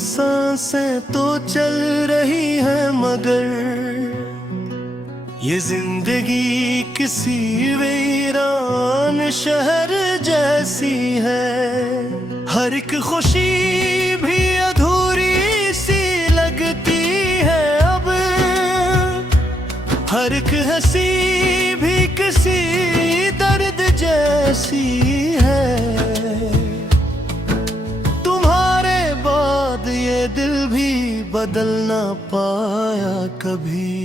सांसें तो चल रही हैं, मगर ये जिंदगी किसी वीरान शहर जैसी है। हर एक खुशी भी अधूरी सी लगती है अब, हर एक हंसी भी किसी दर्द जैसी है। तुम्हारे बाद ये दिल भी बदल ना पाया कभी,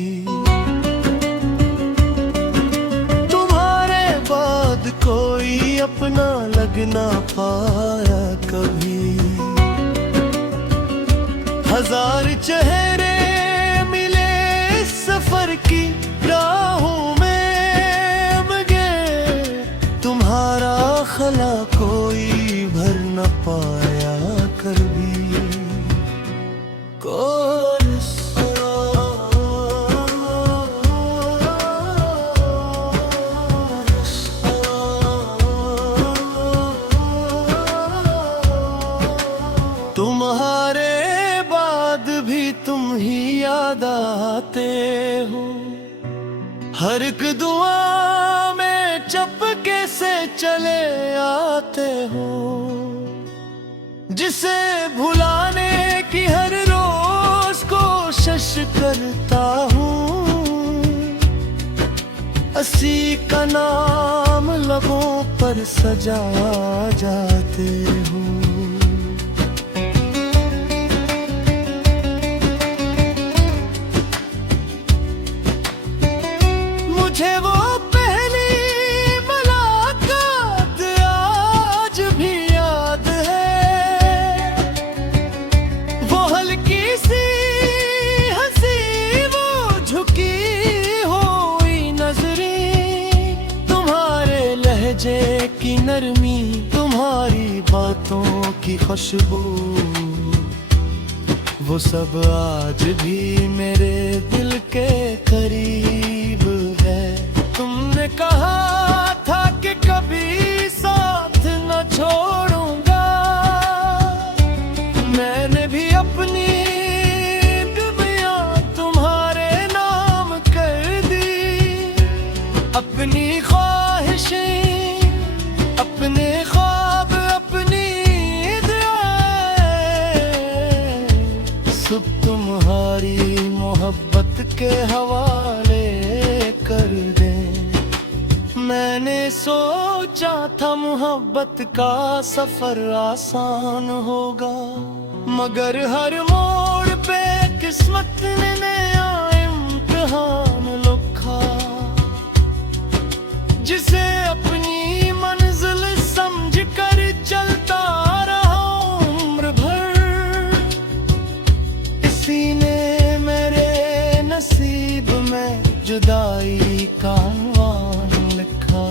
तुम्हारे बाद कोई अपना लग ना पाया कभी। हजार चेहरे मिले सफर की राहों में, मगर तुम्हारा खला कोई भर न पाया कभी। तुम्हारे बाद भी तुम ही याद आते हो, हर एक दुआ में चपके से चले आते हो। जिसे भुलाने की हर रोज कोशिश करता हूँ, असी का नाम लबों पर सजा जाते हो। मुझे वो पहली मुलाकात आज भी याद है, वो हल्की सी हंसी, वो झुकी हुई नजरें, तुम्हारे लहजे की नरमी, तुम्हारी बातों की खुशबू, वो सब आज भी मेरे दिल के करीब है। तुमने कहा था कि कभी साथ न छोड़ूंगा, मैंने भी अपनी दुनिया तुम्हारे नाम कर दी। अपनी ख्वाहिशें, अपने ख्वाब, अपनी दुआएं सब तुम्हारी मोहब्बत के हवाले कर दे। मैंने सोचा था मोहब्बत का सफर आसान होगा, मगर हर मोड़ पे किस्मत ने नया इम्तिहान लिखा। जिसे अपनी मंजिल समझ कर चलता रहा उम्र भर, इसी ने मेरे नसीब में जुदाई का अनवान लिखा।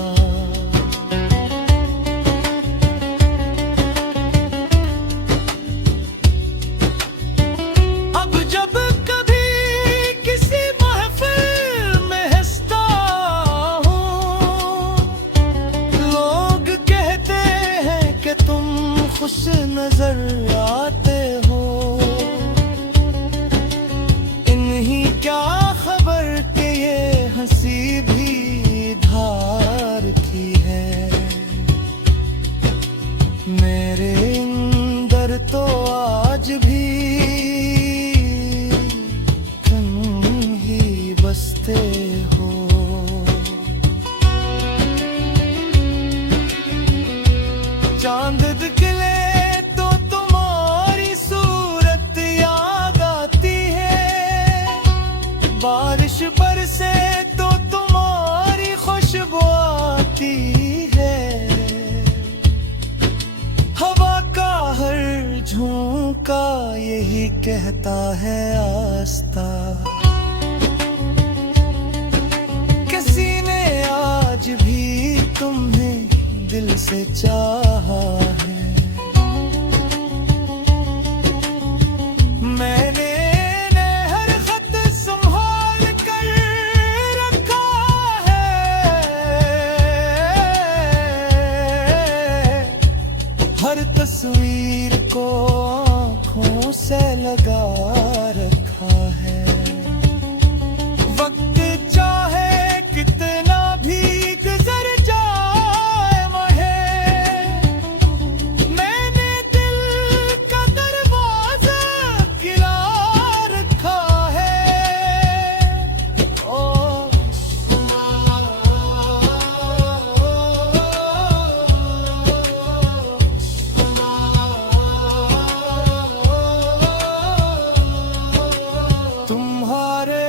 अब जब कभी किसी महफिल में हंसता हूँ, लोग कहते हैं कि तुम खुश नजर आते हो। इन्हीं क्या खबर कि ये हंसी भी धार की है। मेरे अंदर तो आज भी तुम ही बसते हो। चांद दिखले तो तुम्हारी सूरत याद आती है, बारिश बरसे तो तुम्हारी खुशबू आती है। हवा का हर झोंका यही कहता है आस्था, किसी ने आज भी तुम्हें दिल से चाहा है। मैंने हर खत संभाल कर रखा है, हर तस्वीर को आँखों से लगा रखा है। वक्त चाहे कितना भी गुजर जाए माहे, मैंने दिल का दरवाजा गिरा रखा है। ओ तुम्हारे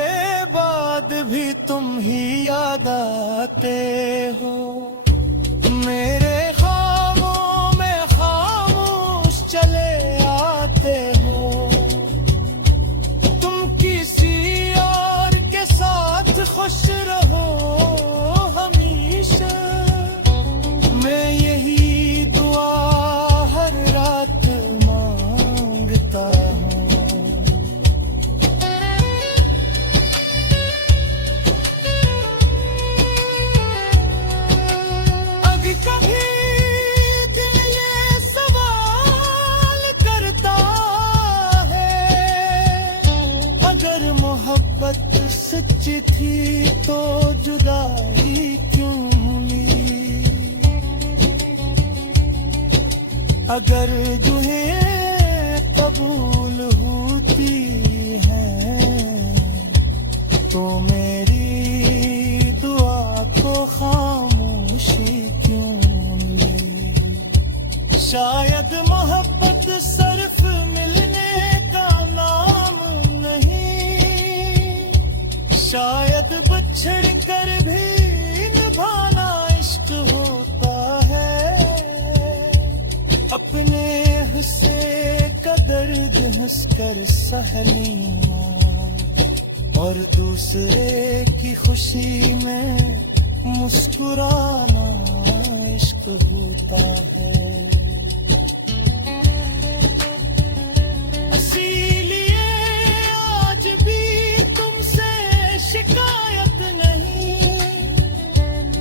बाद भी तुम ही याद आते हो, मेरे ख्वाबों में खामोश चले आते हो। तुम किसी और के साथ खुश रहो हमेशा, मैं यही दुआ हर रात मांगता हूँ। कभी दिल ये सवाल करता है, अगर मोहब्बत सच्ची थी तो जुदाई क्यों ली? अगर जुहें कबूल होती हैं तो मेरी दुआ को खामोशी क्यों ली? शायद मोहब्बत सिर्फ मिलने का नाम नहीं, शायद बिछड़ कर भी निभाना इश्क होता है। अपने हिस्से का दर्द हंसकर सह लेना और दूसरे की खुशी में मुस्कुराना इश्क होता है। इसीलिए आज भी तुमसे शिकायत नहीं,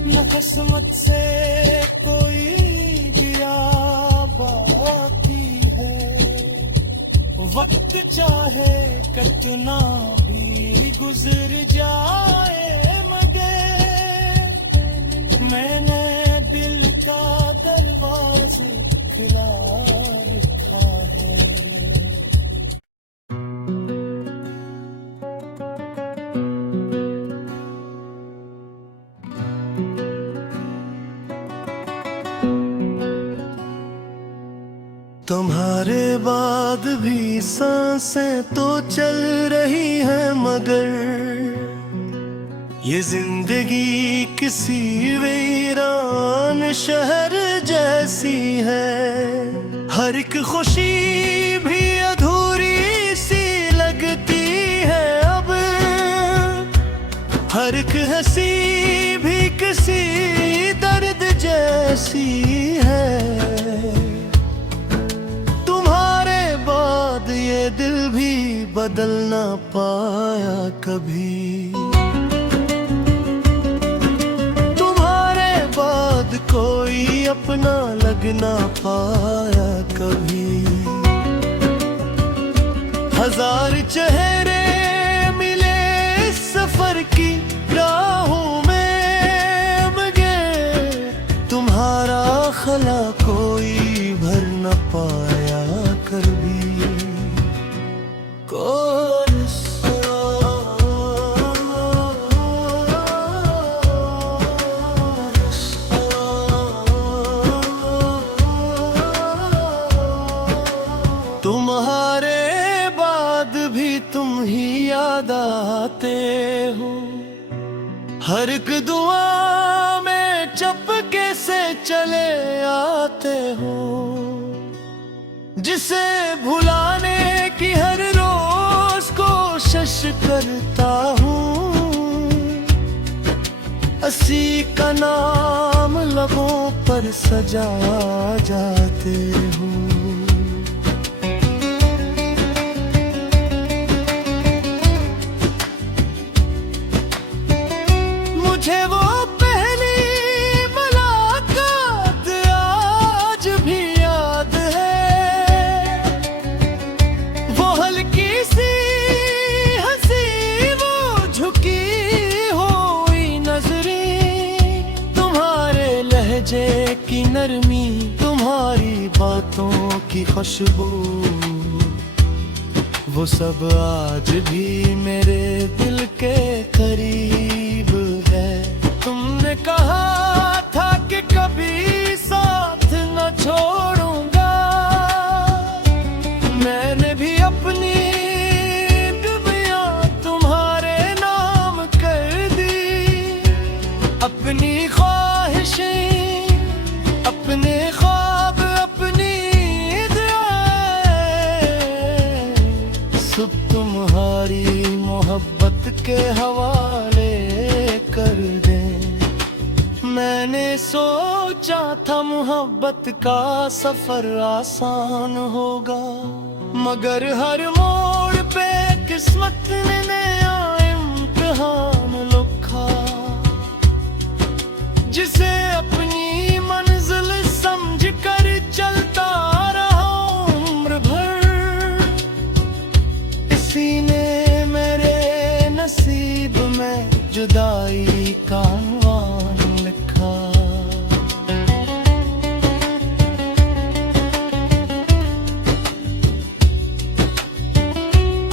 न किस्मत से कोई दिया बाकी है। वक्त चाहे कितना भी गुजर जाए मगर मैंने दिल का दरवाज़ा खुला रखा है। तुम्हारे बाद भी सांसें तो चल रही हैं मगर ये जिंदगी किसी वीरान शहर जैसी है। हर एक खुशी भी अधूरी सी लगती है अब, हर एक हंसी भी किसी दर्द जैसी है। तुम्हारे बाद ये दिल भी बदल ना पाया कभी, कोई अपना लग ना पाया कभी। हजार चेहरे मिले इस सफर की राहों में मगर तुम्हारा खला कोई भर न पाया कभी। तुम्हारे बाद भी तुम ही याद आते हो, हर एक दुआ में चपके से चले आते हो। जिसे भुलाने की हर रोज कोशिश करता हूँ, हंसी का नाम लबों पर सजा जाते हूँ। मुझे वो पहली मुलाकात आज भी याद है, वो नरमी, तुम्हारी बातों की खुशबू, वो सब आज भी मेरे दिल के करीब है। तुमने कहा था कि कभी साथ न छोड़ूंगा, मैंने भी अपनी दुनिया तुम्हारे नाम कर दी। अपनी ख्वाहिशें, अपने ख्वाब, अपनी सब तुम्हारी मोहब्बत के हवाले कर दें। मैंने सोचा था मोहब्बत का सफर आसान होगा, मगर हर मोड़ पे किस्मत ने नया इम्तिहान लिखा। जिसे अपनी मंजिल समझ कर चलता रहा उम्र भर, इसी ने मेरे नसीब में जुदाई का अनवान लिखा।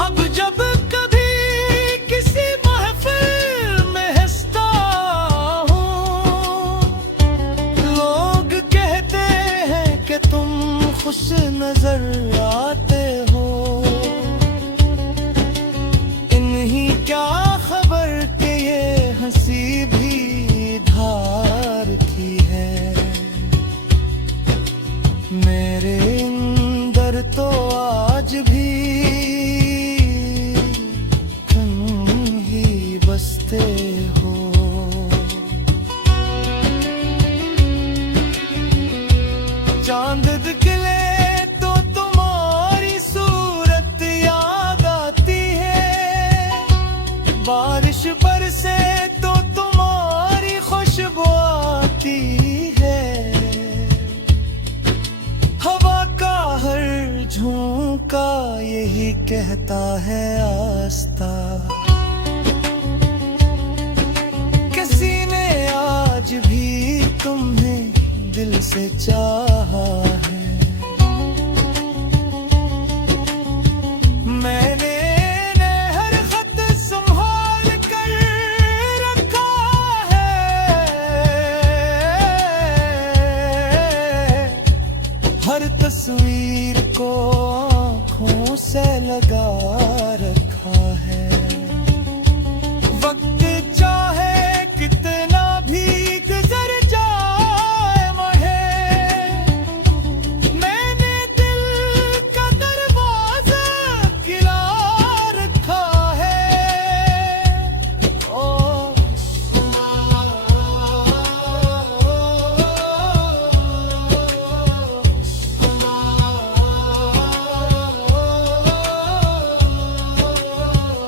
अब जब कभी किसी महफिल में हंसता हूँ, लोग कहते हैं कि तुम खुश नजर आते हो। इन्हीं क्या खबर के ये हंसी भी धार की है। मेरे अंदर तो आज भी तुम ही बसते हो। चांद निकले तो तुम्हारी सूरत याद आती है, बारिश बरसे तो तुम्हारी खुशबू आती है। हवा का हर झोंका यही कहता है आस्था, किसी ने आज भी तुम्हें दिल से चाहा है। मैंने हर खत संभाल कर रखा है, हर तस्वीर को आँखों से लगा रखा है। वक्त चाहे कितना भी गुजर जाए मुझे, मैंने दिल का दरवाजा खिला रखा है। ओ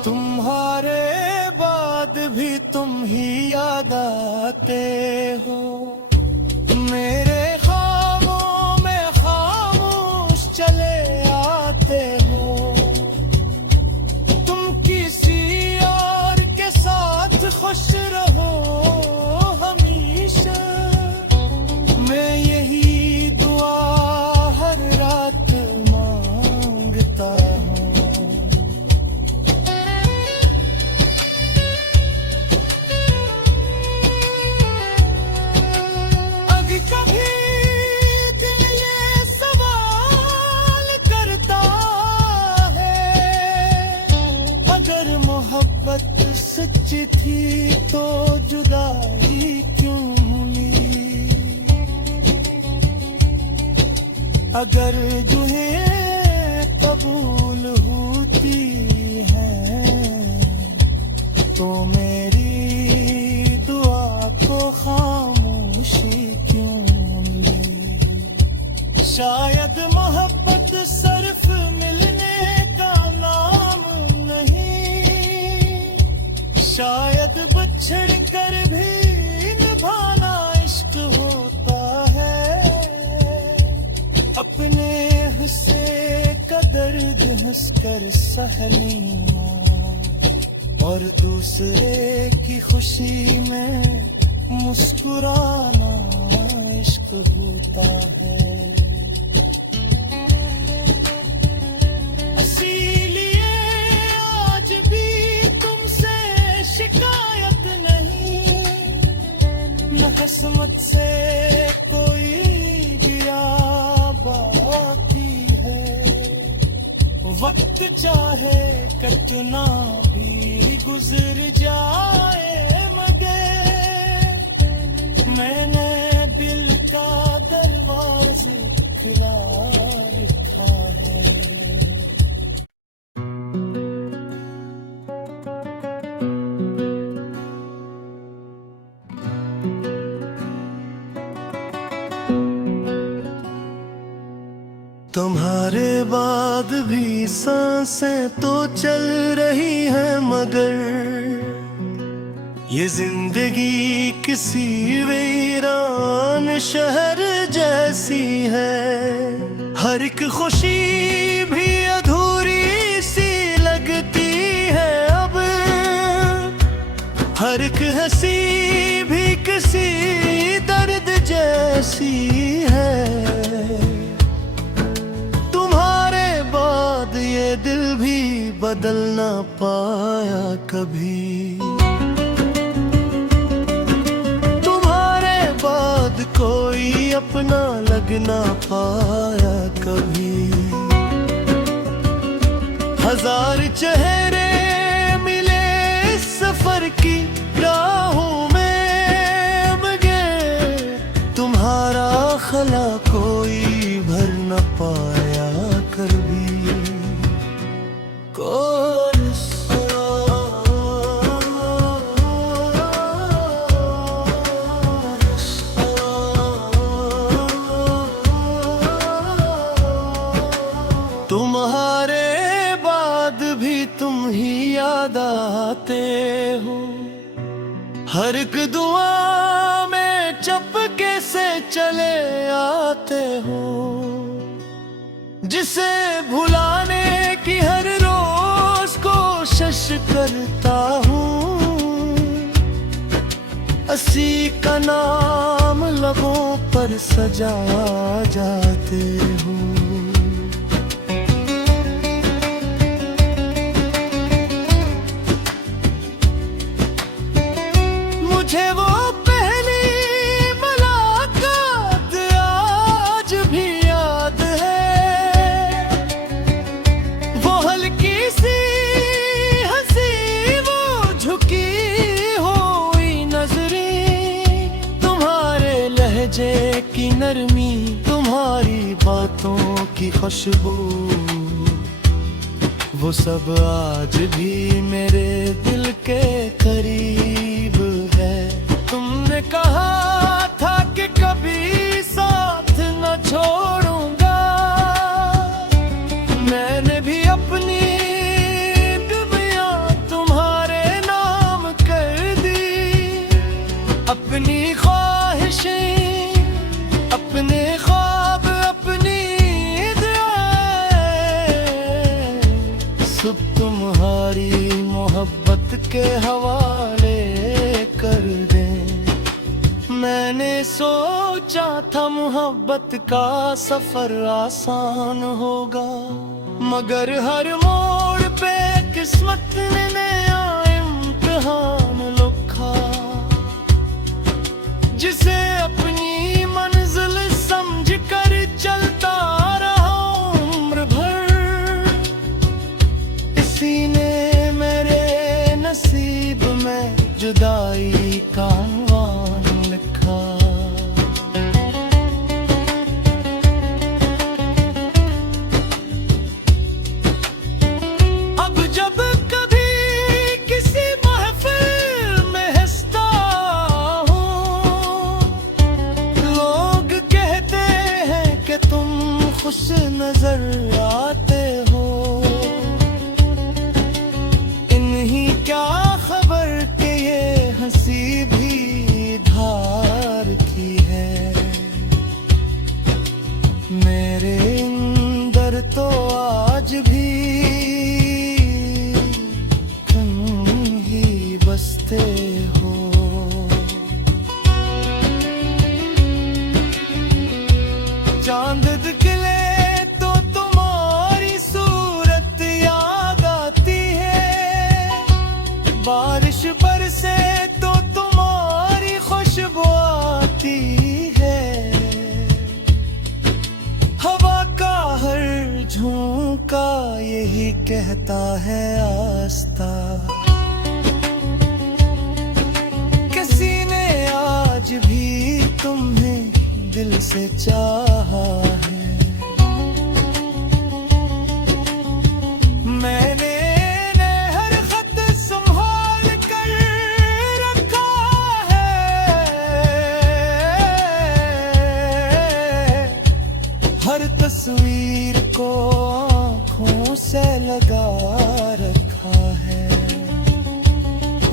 तुम्हारे बाद भी तुम ही याद आते हो। मेरे ख्वाबों में खामोश चले आते हो। तुम किसी और के साथ खुश रहो हमेशा, मैं यही दुआ हर रात मांगता हूँ। अभी कभी दिल ये सवाल करता है, अगर मोहब्बत सच्ची थी तो जुदाई क्यों मिली। अगर जुहे कबूल होती है तो मेरी दुआ को खामोशी क्यों मिली। शायद मोहब्बत सिर्फ मिलने का नाम नहीं, शायद बिछड़ कर भी निभाना इश्क होता है। अपने हिस्से का दर्द हंसकर सहलियां और दूसरे की खुशी में मुस्कुराना इश्क होता है। इसीलिए आज भी तुमसे शिकायत नहीं, न किस्मत से कोई जिया बाकी है। वक्त चाहे कितना भी गुजर जाए मगर मैंने दिल का दरवाज़ा खुला रखा है। तुम्हारे बाद भी सांसें तो चल रही हैं मगर ये जिंदगी किसी वीरान शहर जैसी है। हर एक खुशी भी अधूरी सी लगती है अब, हर एक हंसी भी किसी दर्द जैसी है। ये दिल भी बदल ना पाया कभी, तुम्हारे बाद कोई अपना लग ना पाया कभी। हजार चेहरे मिले इस सफर की राहों में मगर तुम्हारा खला कोई भर न पाया कभी। तुम्हारे बाद भी तुम ही याद आते हो, हर एक दुआ में चपके से चले आते हो। जिसे भुलाने की हर रोज कोशिश करता हूँ, असी का नाम लबों पर सजा जाते हूँ। मुझे वो पहली मुलाकात आज भी याद है, वो हल्की सी हंसी, वो झुकी हुई नजरें, तुम्हारे लहजे की नरमी, तुम्हारी बातों की खुशबू, वो सब आज भी मेरे दिल के करीब है। तुमने कहा था कि कभी साथ न छोड़ूंगा, मैंने भी अपनी दुनिया तुम्हारे नाम कर दी। अपनी ख्वाहिशें, अपने ख्वाब, अपनी सब तुम्हारी मोहब्बत के हवाले कर दें। मैंने सोचा था मोहब्बत का सफर आसान होगा, मगर हर मोड़ पे किस्मत ने नया इम्तिहान लिखा। जिसे अपनी मंजिल समझ कर चलता रहा उम्र भर, इसी ने मेरे नसीब में जुदाई का अनवान लिखा। अब जब कभी किसी महफिल में हंसता हूँ, लोग कहते हैं कि तुम खुश नजर आते हो। क्या खबर के ये हंसी भी धार की है। मेरे अंदर तो आज भी कहता है आस्था। किसी ने आज भी तुम्हें दिल से चाहा है। मैंने हर खत संभाल कर रखा है। हर तस्वीर को आँखों से लगा रखा है।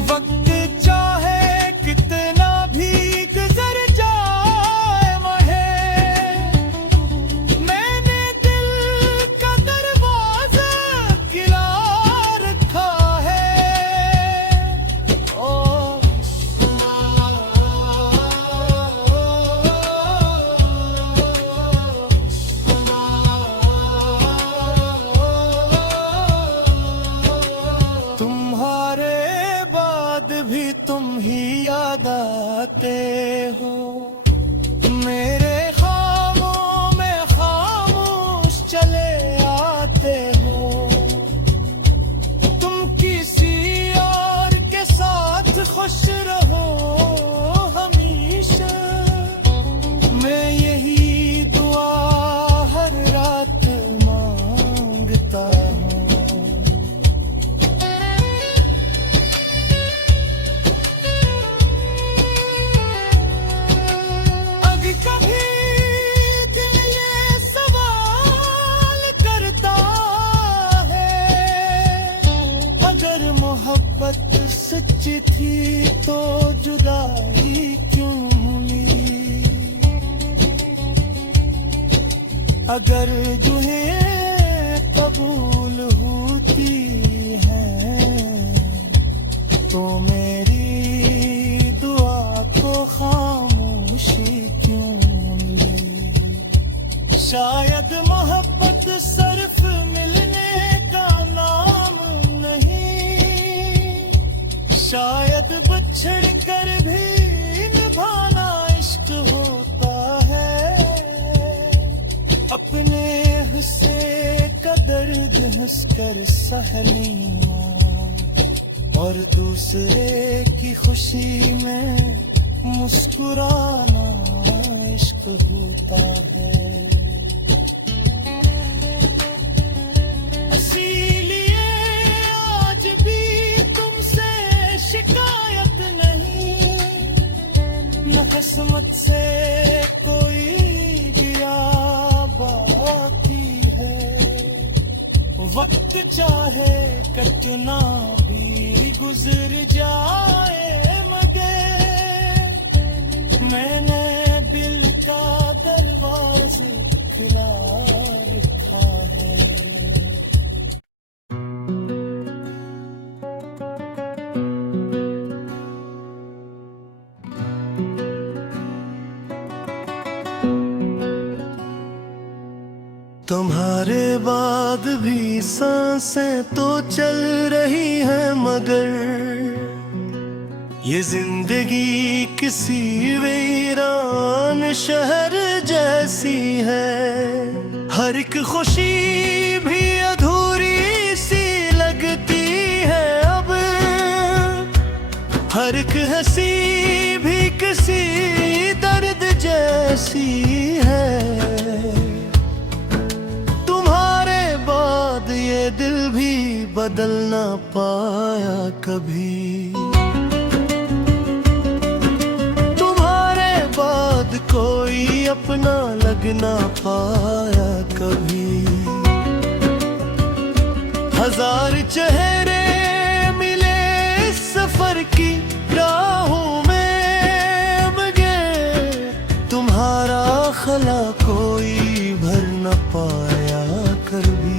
वक्त चाहे कितना भी गुजर जाए महे, मैंने दिल का दरवाजा गिरा रखा है। ओ तुम्हारे बाद भी तुम ही याद आते हो। मेरे ख्वाबों में खामोश चले आते हो। तुम किसी और के साथ खुश रहो हमेशा। मैं यही दुआ हर रात मांगता हूँ। अगर कभी दिल ये सवाल करता है, अगर मोहब्बत सच्ची थी तो जुदाई क्यों मिली। अगर जुहें कबूल होती हैं तो मेरी दुआ को खामोशी क्यों मिली। शायद मोहब्बत सिर्फ मिलने का नाम नहीं, शायद बिछड़ कर भी निभाना इश्क होता है। अपने हिस्से का दर्द हंसकर सह लेना और दूसरे की खुशी में मुस्कुराना इश्क होता है। इसीलिए आज भी तुमसे शिकायत नहीं, न किस्मत से कोई गया बाकी है। वक्त चाहे कितना भी गुजर जाए मगर मैंने दिल का दरवाज़ा खुला रखा है। तुम्हारे बाद भी सांसें तो चल रही हैं मगर ये जिंदगी किसी वीरान शहर जैसी है। हर एक खुशी भी अधूरी सी लगती है अब। हर एक हंसी भी किसी दर्द जैसी है। ये दिल भी बदल ना पाया कभी। तुम्हारे बाद कोई अपना लग ना पाया कभी। हजार चेहरे मिले इस सफर की राहों में मगर तुम्हारा खला कोई भर न पाया कभी।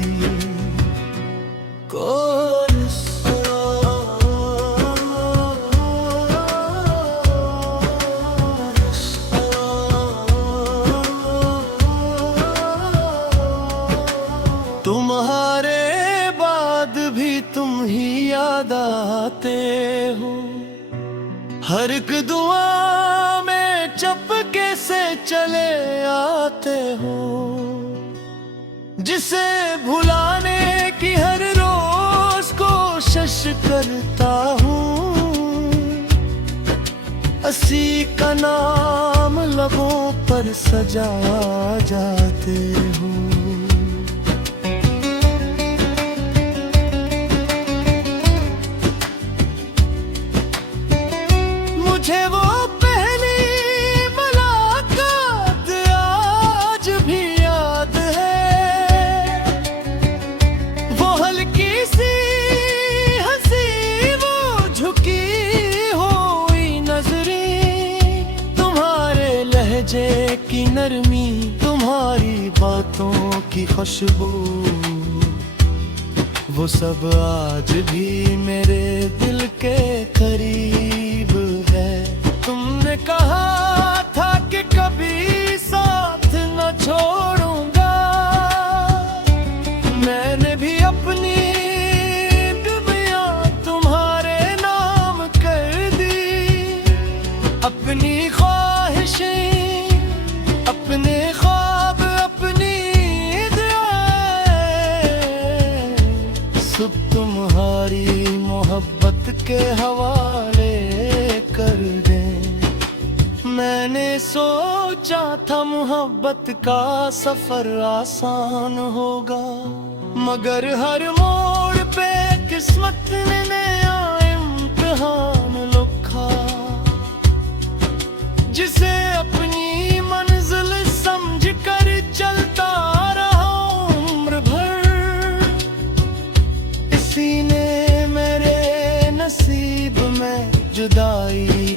तुम्हारे बाद भी तुम ही याद आते हो। हर एक दुआ में चपके से चले आते हो। जिसे भुलाने की हर रोज कोशिश करता हूँ, हंसी का नाम लबों पर सजा जाते हूँ। मुझे वो पहली मुलाकात आज भी याद है, वो हल्की सी हंसी, वो झुकी हुई नजरें, तुम्हारे लहजे की नरमी, तुम्हारी बातों की खुशबू, वो सब आज भी मेरे दिल के करीब है। तुमने कहा था कि कभी साथ न छोड़ूंगा, मैंने भी अपनी दुनिया तुम्हारे नाम कर दी। अपनी ख्वाहिशें, अपने ख्वाब, अपनी दुआएं सब तुम्हारी मोहब्बत के हवाले कर दें। मैंने सोचा था मोहब्बत का सफर आसान होगा, मगर हर मोड़ पे किस्मत ने नया इम्तिहान लिखा। जिसे अपनी मंजिल समझ कर चलता रहा उम्र भर, इसी ने मेरे नसीब में जुदाई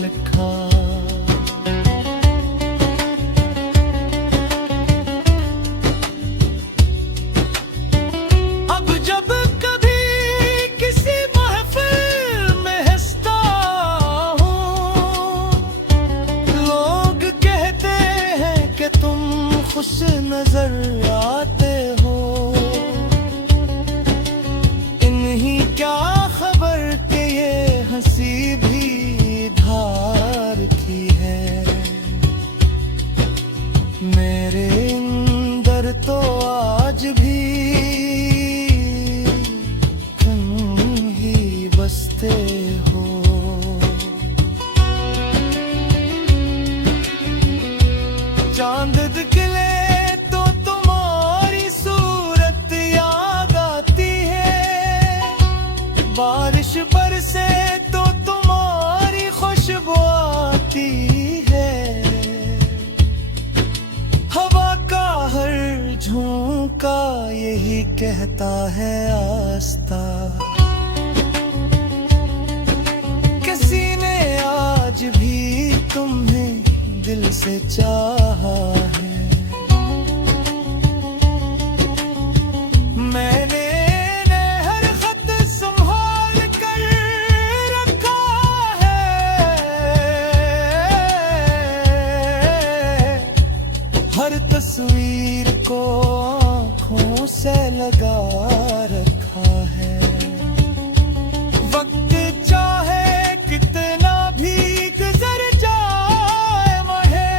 लिखा। अब जब कभी किसी महफिल में हंसता हूँ, लोग कहते हैं कि तुम खुश नजर आते हो। इन्हीं क्या खबर कि ये हंसी भी धार की है। मेरे अंदर तो आज भी तुम ही बसते हो। चांद दिखले तो तुम्हारी सूरत याद आती है, बारिश बरसे तो तुम्हारी खुशबू आती है। हवा का हर झोंका यही कहता है आस्था, किसी ने आज भी तुम्हें दिल से चाहा है। मैंने हर खत संभाल कर रखा है, हर तस्वीर को आँखों से लगा रखा है। वक्त चाहे कितना भी गुजर जाए महे,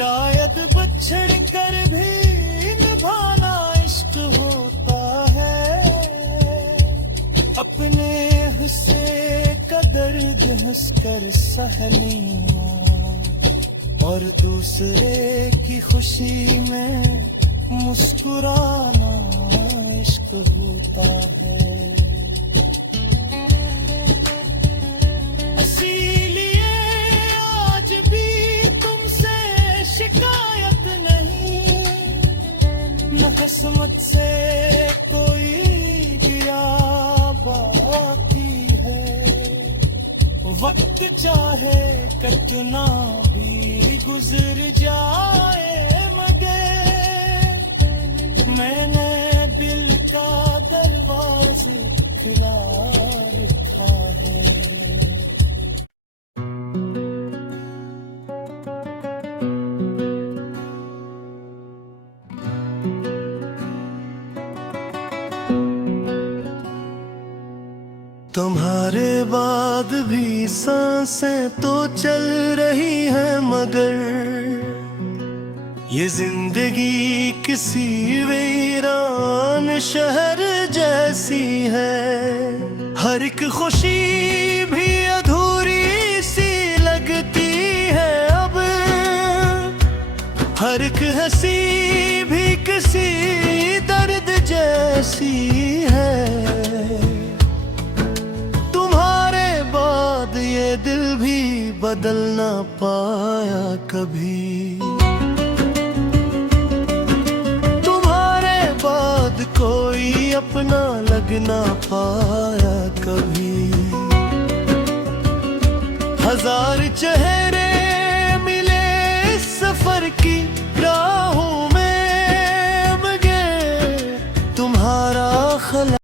शायद बछड़ कर भी निभाना इश्क होता है, अपने हिस्से का दर्द हंसकर सहना और दूसरे की खुशी में मुस्कुराना इश्क होता है। इसीलिए आज भी तुमसे शिकायत नहीं, न किस्मत से कोई दिया बाकी है। वक्त चाहे कितना भी गुजर जाए मगर मैंने दिल का दरवाज़ा खुला रखा है। तुम्हारे बाद भी सांसें तो चल रही हैं मगर ये जिंदगी किसी वीरान शहर जैसी है। हर एक खुशी भी अधूरी सी लगती है अब, हर एक हंसी भी किसी दर्द जैसी है। ये दिल भी बदल ना पाया कभी, तुम्हारे बाद कोई अपना लग ना पाया कभी। हजार चेहरे